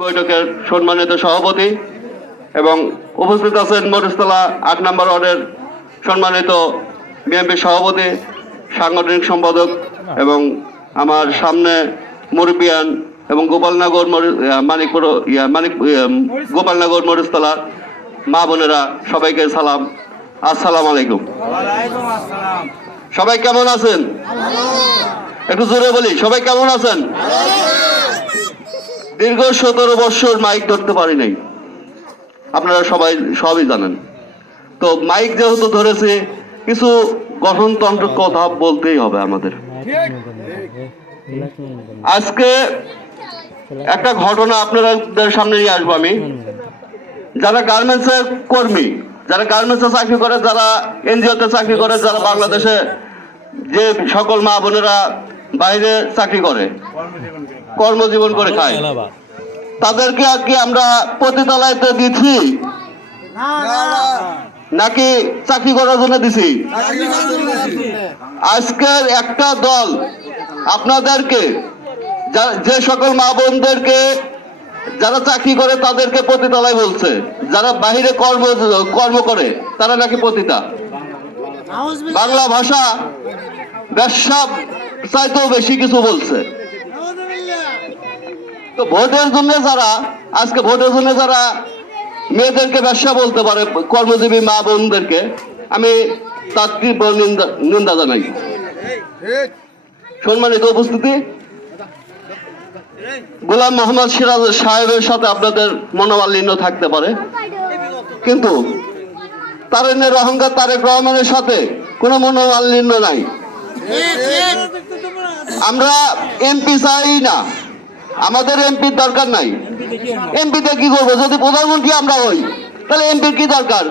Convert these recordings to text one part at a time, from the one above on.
বৈঠকের সম্মানিত সভাপতি এবং উপস্থিত আছেন মরিচতলা ৮ নম্বর ওয়ার্ডের সম্মানিত বিএনপি সভাপতি, সাংগঠনিক সম্পাদক এবং আমার সামনে মুরব্বিয়ান এবং গোপালনগর গোপালনগর মরিচতলা মা বোনেরা, সবাইকে সালাম, আসসালামু আলাইকুম। সবাই কেমন আছেন? একটু জোরে বলি, সবাই কেমন আছেন? দীর্ঘ ১৭ বছর মাইক ধরতে পারি নাই, আপনারা সবই জানেন। তো মাইক যেহেতু ধরেছে, কিছু গঠনতন্ত্র কথা বলতেই হবে আমাদের। আজকে একটা ঘটনা আপনাদের সামনে নিয়ে আসবো আমি। যারা গার্মেন্টসের কর্মী, যারা গার্মেন্টসে চাকরি করে, যারা এনজিওতে চাকরি করে, যারা বাংলাদেশে যে সকল মা বোনেরা বাইরে চাকরি করে, কর্মজীবন করে খায়, তাদেরকে আর কি আমরা পতিতালয়তে দিচ্ছি নাকি চাকরি করার জন্য দিছি? আজকের একটা দল আপনাদেরকে, যে সকল মা বোনদেরকে যারা চাকরি করে তাদেরকে পতিতালয় বলছে, যারা বাহিরে কর্ম করে তারা নাকি পতিতা। বাংলা ভাষা ব্যবসা চাইতেও বেশি কিছু বলছে। তো ভোটের জন্য যারা মেয়েদেরকে ব্যবসা বলতে পারে, কর্মজীবী মা বোনদেরকে, আমি তার তীব্র নিন্দা জানাই। সম্মানিত উপস্থিতি, গোলাম মোহাম্মদ সিরাজ সাহেবের সাথে আপনাদের মনোমালিন্য থাকতে পারে, কিন্তু তারেনের অহংকার তারেক রহমানের সাথে কোনো মনোমালিন্য নাই। আমরা এমপি চাই না, আমাদের এমপির দরকার নাই। এমপিতে কি করবো? যদি প্রধানমন্ত্রী আমরা হই তাহলে এমপির কি দরকার?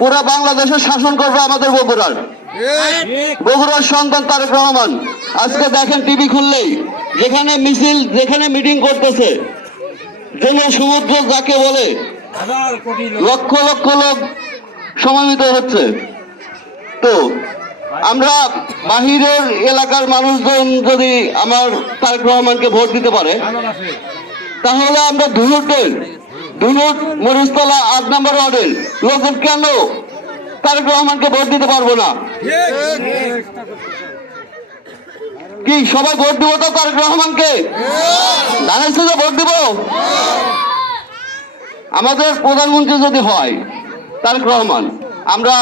পুরা বাংলাদেশে শাসন করবে আমাদের বগুড়ার সন্তান তারেক রহমান। আজকে দেখেন টিভি খুললেই যেখানে মিছিল, যেখানে মিটিং করতেছে, যেন সমুদ্র যাকে বলে লক্ষ লক্ষ লোক সমবেত হচ্ছে। তো আমরা বাহিরের এলাকার মানুষজন যদি আমার তারেক রহমানকে ভোট দিতে পারে, তাহলে আমরা ধুনুট মরিচতলা ৮ নম্বর ওয়ার্ডের লোকজন কেন তারেক রহমানকে ভোট দিতে পারবো না? কি সবাই ভোট দিব তো তারেক রহমানকে? ধানের শীষে ভোট দিব? আমাদের প্রধানমন্ত্রী যদি হয় তারেক রহমান, আমরা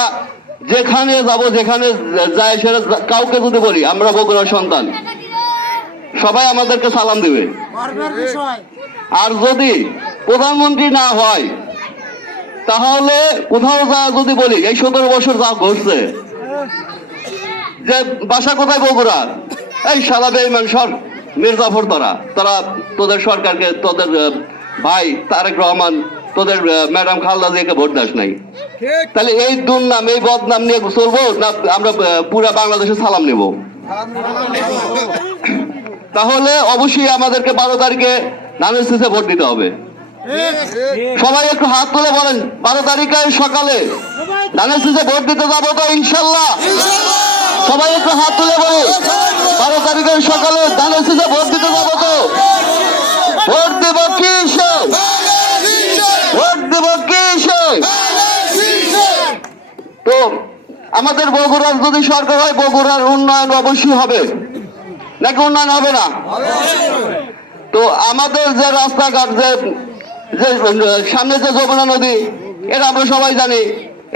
যেখানে যাব, যেখানে যাই, সেটা কাউকে যদি বলি আমরা বগুড়ার সন্তান, সবাই আমাদেরকে সালাম দিবে। আর যদি প্রধানমন্ত্রী না হয়, তাহলে কোথাও যদি বলি এই ১৭ বছর যা ঘটছে, যে বাসা কোথায় বগুড়া, এই শালা বেঈমান মির্জাফর, তারা তোদের সরকারকে, তোদের ভাই তারেক রহমান, তোদের ম্যাডাম খালেদা জিয়াকে ভোট দাস নাই। তাহলে এই দুর্নাম, এই বদনাম নিয়ে চলবো না আমরা পুরা বাংলাদেশে সালাম নেব? তাহলে অবশ্যই আমাদেরকে ১২ তারিখে ধানের শীষে ভোট দিতে হবে। সবাই একটু হাত তুলে বলেন, ১২ তারিখে সকালে ধানের শীষে ভোট দিতে যাবো তো ইনশাল্লাহ? সবাই একটু হাত তুলে বলি, ১২ তারিখের সকালে ধানের শীষে ভোট দিতে যাবো তো? ভোট দেব কি? ভোট দেব কি? তো আমাদের বগুড়ার যদি সরকার হয়, বগুড়ার উন্নয়ন অবশ্যই হবে, নাকি উন্নয়ন হবে না? তো আমাদের যে রাস্তাঘাট, যে সামনে যে যমুনা নদী, এটা আমরা সবাই জানি।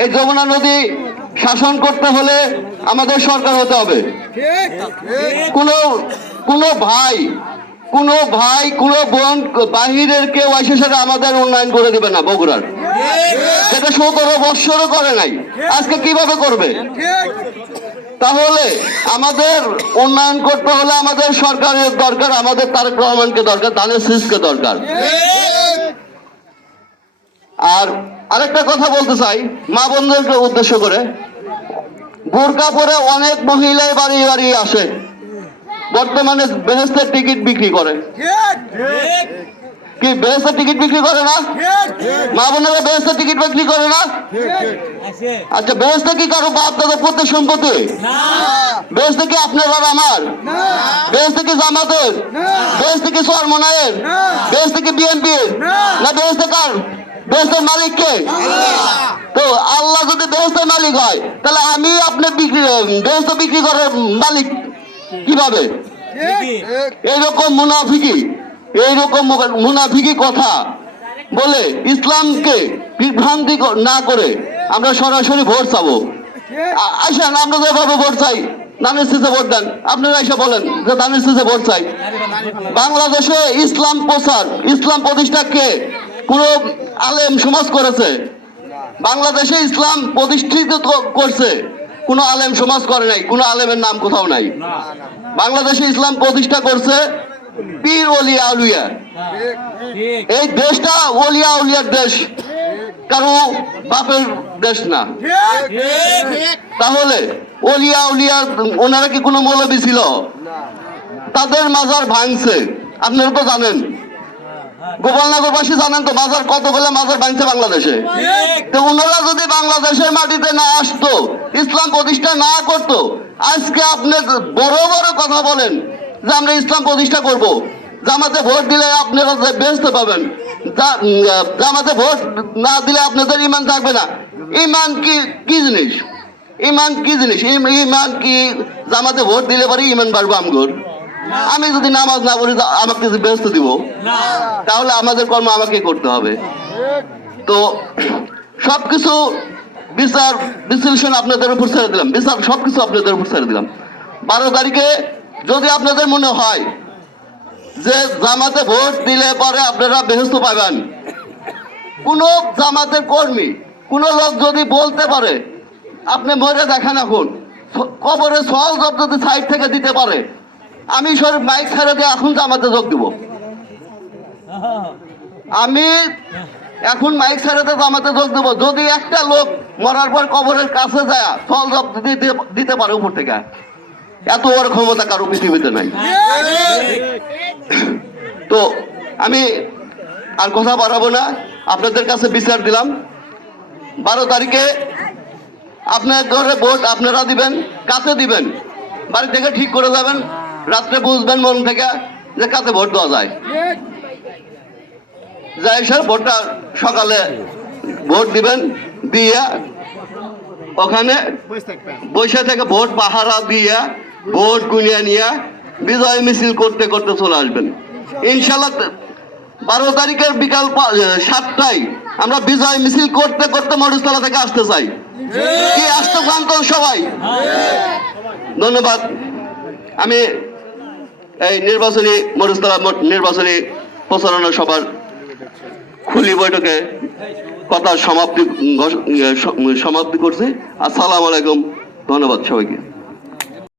এই যমুনা নদী শাসন করতে হলে আমাদের সরকার হতে হবে। কোনো ভাই, কোনো বোন বাহিরের কেউ এসে সেটা আমাদের উন্নয়ন করে দেবে না বগুড়ার। সেটা ১৭ বৎসরও করে নাই, আজকে কিভাবে করবে? তাহলে আমাদের উন্নয়ন করতে হলে আমাদের সরকারের দরকার, আমাদের তারেক রহমানকে দরকার, ধানের শীষকে দরকার। আর আরেকটা কথা বলতে চাই মা বোনদেরকে উদ্দেশ্য করে, বোরকা পরে অনেক মহিলাই বাড়ি বাড়ি আসে, বর্তমানে বেহেশতের টিকিট বিক্রি করে। কি বেহেশতের টিকিট বিক্রি করে না? মা বোনেরা বেহেশতের টিকিট বিক্রি করে না? আচ্ছা, বেহেশতে কি কারো বাপ দাদা প্রত্যেক সম্পত্তি? বেহেশতে কি আপনার আর আমার? বেহেশতে কি জামাতের? বেহেশতে কি চরমনায়ের? বেহেশতে কি বিএনপির? না বেহেশতে কার? বেহেশতের মালিক কে? তো আল্লাহ যদি বেহেশতের মালিক হয়, তাহলে আমি আপনি বেহেশত বিক্রি করার মালিক কিভাবে? এইরকম মুনাফিকি কথা বলে ইসলামকে বিভ্রান্তি না করে আমরা সরাসরি ভোট চাবো। আসেন, আমরা যেভাবে ভোট চাই, ধানের শীষে ভোট দেন। আপনারা এসে বলেন যে ধানের শীষে ভোট চাই। বাংলাদেশে ইসলাম প্রচার, ইসলাম প্রতিষ্ঠাকে পুরো আলেম সমাজ করেছে। বাংলাদেশে ইসলাম প্রতিষ্ঠিত করছে, কোনো আলেম সমাজ করে নাই, কোনো আলেমের নাম কোথাও নাই। বাংলাদেশে ইসলাম প্রতিষ্ঠা করছে পীর ওলিয়া আউলিয়া। এই দেশটা ওলিয়া আউলিয়ার দেশ, কারো বাপের দেশ না। তাহলে ওলিয়া আউলিয়া ওনারা কি কোনো মৌলবী ছিল? তাদের মাজার ভাঙছে, আপনারা তো জানেন। গোপালনগরবাসী জানেন তো মাজার কতগুলো মাজার ভাঙছে বাংলাদেশে। তো ওনারা যদি বাংলাদেশের মাটিতে না আসতো, ইসলাম প্রতিষ্ঠা না করতো, আজকে আপনি বড় বড় কথা বলেন যে আমরা ইসলাম প্রতিষ্ঠা করব। জামাতে ভোট দিলে আপনারা বেহেশত পাবেন, জামাতে ভোট না দিলে আপনাদের ঈমান থাকবে না। ঈমান কি জিনিস? ঈমান কি জিনিস? ঈমান কি জামাতে ভোট দিলে পরে ঈমান বাড়বে আমগর? আমি যদি নামাজ না পড়ি আমাকে বেহেশত দিব? তাহলে আমাদের কর্ম আমাকে করতে হবে। তো সবকিছু বিচার বিশ্লেষণ আপনাদের উপর ছেড়ে দিলাম, সবকিছু আপনাদের উপর ছেড়ে দিলাম। 12 তারিখে যদি আপনাদের মনে হয় যে জামাতে ভোট দিলে পরে আপনারা বেহেশত পাবেন, কোন জামাতের কর্মী কোন লোক যদি বলতে পারে আপনি মরে দেখেন, এখন কবরে সওয়াল জব যদি সাইড থেকে দিতে পারে, আমি মাইক ছেড়ে দিয়ে এখন জামাতে যোগ দিব। আমি এখন মাইক ছেড়ে দিয়ে জামাতে যোগ দেবো যদি একটা লোক মরার পর কবরের কাছে যায় সওয়াল জব দিতে পারে উপর থেকে। এত বড় ক্ষমতা কারো পৃথিবীতে নাই। তো আমি আর কথা বাড়াবো না, আপনাদের কাছে বিচার দিলাম। 12 তারিখে আপনার ঘরে ভোট আপনারা দিবেন, কাছে দিবেন, বাড়ি থেকে ঠিক করে যাবেন, রাত্রে বুঝবেন মন থেকে যে কাছে ভোট দেওয়া যায়। যাই স্যার, ভোটটা সকালে ভোট দিবেন, দিয়া ওখানে বসে থেকে ভোট পাহারা দিয়া ভোট গুনিয়ে নিয়ে বিজয় মিছিল করতে করতে চলে আসবেন ইনশাল্লাহ। 12 তারিখের বিকাল 7টায় আমরা বিজয় মিছিল করতে করতে মরুস্তলা থেকে আসতে চাই। কি আসতে চান তো সবাই? ধন্যবাদ। আমি এই মরুস্তলা নির্বাচনী প্রচারণা সভার খুলি বৈঠকে কথা সমাপ্তি করছি। আসসালামু আলাইকুম, ধন্যবাদ সবাইকে।